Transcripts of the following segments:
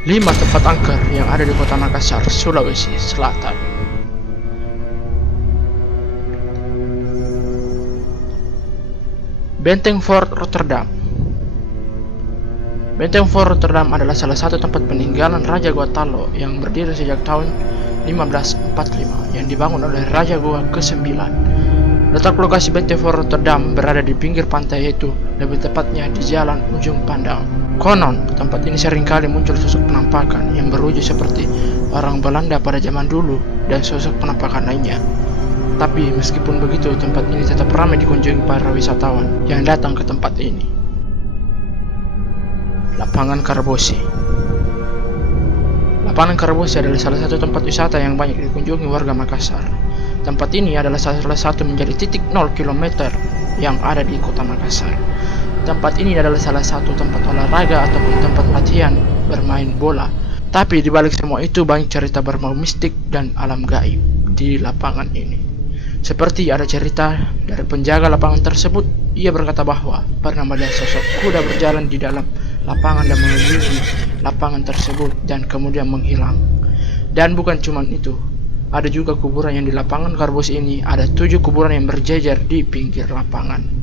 5 tempat angker yang ada di kota Makassar, Sulawesi Selatan. Benteng Fort Rotterdam. Benteng Fort Rotterdam adalah salah satu tempat peninggalan Raja Goa Tallo yang berdiri sejak tahun 1545 yang dibangun oleh Raja Goa ke-9. Letak lokasi Benteng Fort Rotterdam berada di pinggir pantai, yaitu lebih tepatnya di Jalan Ujung Pandang. Konon, tempat ini seringkali muncul sosok penampakan yang berwujud seperti orang Belanda pada zaman dulu dan sosok penampakan lainnya. Tapi meskipun begitu, tempat ini tetap ramai dikunjungi para wisatawan yang datang ke tempat ini. Lapangan Karbosi. Lapangan Karbosi adalah salah satu tempat wisata yang banyak dikunjungi warga Makassar. Tempat ini adalah salah satu menjadi titik 0 km yang ada di kota Makassar. Tempat ini adalah salah satu tempat olahraga ataupun tempat latihan bermain bola. Tapi di balik semua itu banyak cerita berbau mistik dan alam gaib di lapangan ini. Seperti ada cerita dari penjaga lapangan tersebut, ia berkata bahwa pernah melihat sosok kuda berjalan di dalam lapangan dan mengelilingi lapangan tersebut dan kemudian menghilang. Dan bukan cuma itu, ada juga kuburan yang di lapangan Karbosi ini, ada 7 kuburan yang berjejer di pinggir lapangan.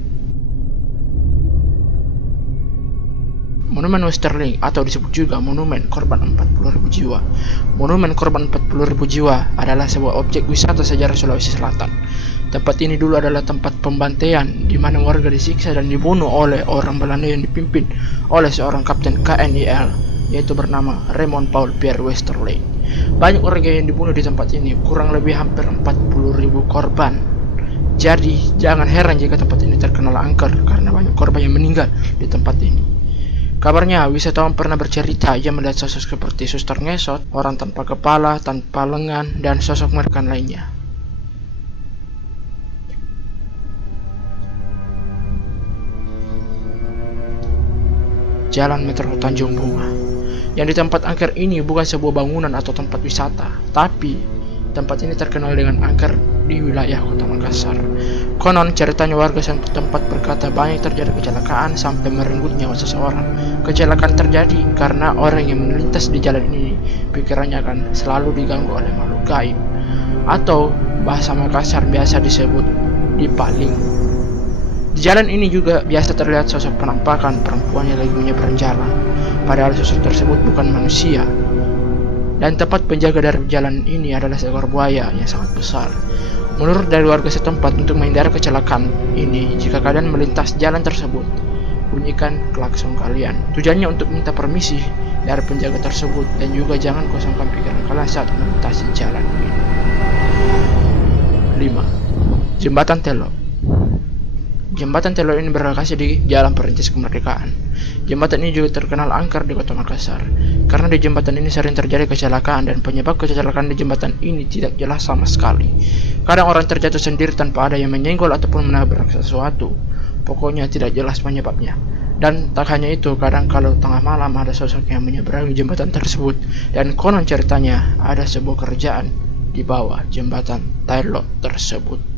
Monumen Westerling atau disebut juga Monumen Korban 40.000 jiwa. Monumen Korban 40.000 jiwa adalah sebuah objek wisata sejarah Sulawesi Selatan. Tempat ini dulu adalah tempat pembantaian di mana warga disiksa dan dibunuh oleh orang Belanda yang dipimpin oleh seorang kapten KNIL, yaitu bernama Raymond Paul Pierre Westerling. Banyak warga yang dibunuh di tempat ini, kurang lebih hampir 40.000 korban. Jadi jangan heran jika tempat ini terkenal angker karena banyak korban yang meninggal di tempat ini. Kabarnya, wisatawan pernah bercerita ia melihat sosok seperti suster ngesot, orang tanpa kepala, tanpa lengan, dan sosok mengerikan lainnya. Jalan Metro Tanjung Bunga. Yang di tempat angker ini bukan sebuah bangunan atau tempat wisata, tapi tempat ini terkenal dengan angker di wilayah kota Makassar. Konon ceritanya warga setempat berkata banyak terjadi kecelakaan sampai merenggut nyawa seseorang. Kecelakaan terjadi karena orang yang melintas di jalan ini pikirannya akan selalu diganggu oleh makhluk gaib, atau bahasa Makassar biasa disebut dipaling. Di jalan ini juga biasa terlihat sosok penampakan perempuan yang lagi menyeberang jalan, padahal sosok tersebut bukan manusia. Dan tempat penjaga dari jalan ini adalah seekor buaya yang sangat besar. Menurut dari warga setempat, untuk menghindari kecelakaan ini, jika kalian melintas jalan tersebut, bunyikan klakson kalian. Tujuannya untuk minta permisi dari penjaga tersebut, dan juga jangan kosongkan pikiran kalian saat melintasi jalan ini. 5. Jembatan Telok. Jembatan Telok ini berlokasi di Jalan Perintis Kemerdekaan. Jembatan ini juga terkenal angker di kota Makassar, karena di jembatan ini sering terjadi kecelakaan dan penyebab kecelakaan di jembatan ini tidak jelas sama sekali. Kadang orang terjatuh sendiri tanpa ada yang menyenggol ataupun menabrak sesuatu. Pokoknya tidak jelas penyebabnya. Dan tak hanya itu, kadang kalau tengah malam ada sosok yang menyeberangi jembatan tersebut, dan konon ceritanya ada sebuah kerajaan di bawah jembatan Telok tersebut.